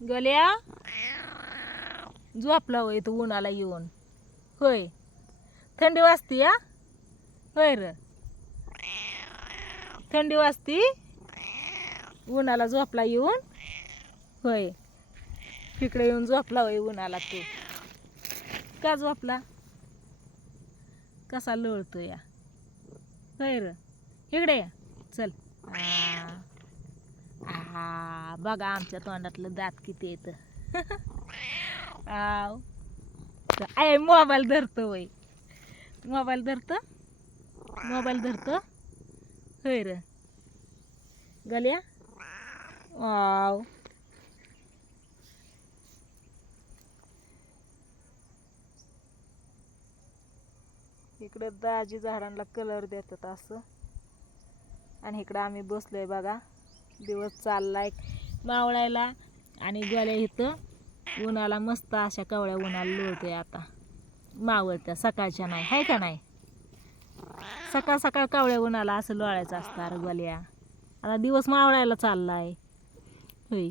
गल्या झोपला होय तू उन्हाला येऊन. होय थंडी वाजती या. होय र थंडी वाजती उन्हाला झोपला येऊन. होय इकडे येऊन झोपला होय उन्हाला तू. का झोपला कसा लोळतो या. होय र इकडे या चल. बघा आमच्या तोंडातलं दात किती येतं. आव आय मोबाईल धरतो वय. मोबाईल धरतो होय र गल्या. वाव इकडे दाजी झाडांना कलर देतात असं. आणि इकडं आम्ही बसलोय बघा. दिवस चाललाय मावळायला आणि गोल्या इथं उन्हाला मस्त अशा कवळ्या उन्हाला लोळतोय आता. मावळत्या सकाळच्या नाही हाय का नाही. सकाळ सकाळ कवळ्या उन्हाला असं लोळायचं असतं अरे गोल्या. आता दिवस मावळायला चाललाय होय.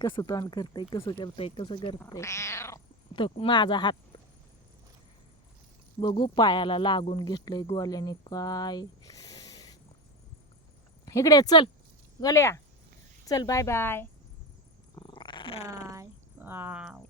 कसं तोंड करतंय कसं करतंय तो माझा हात बघू पायाला लागून घेतलंय गोल्याने काय. इकडे चल गोल्या चल. Bye bye bye. वाव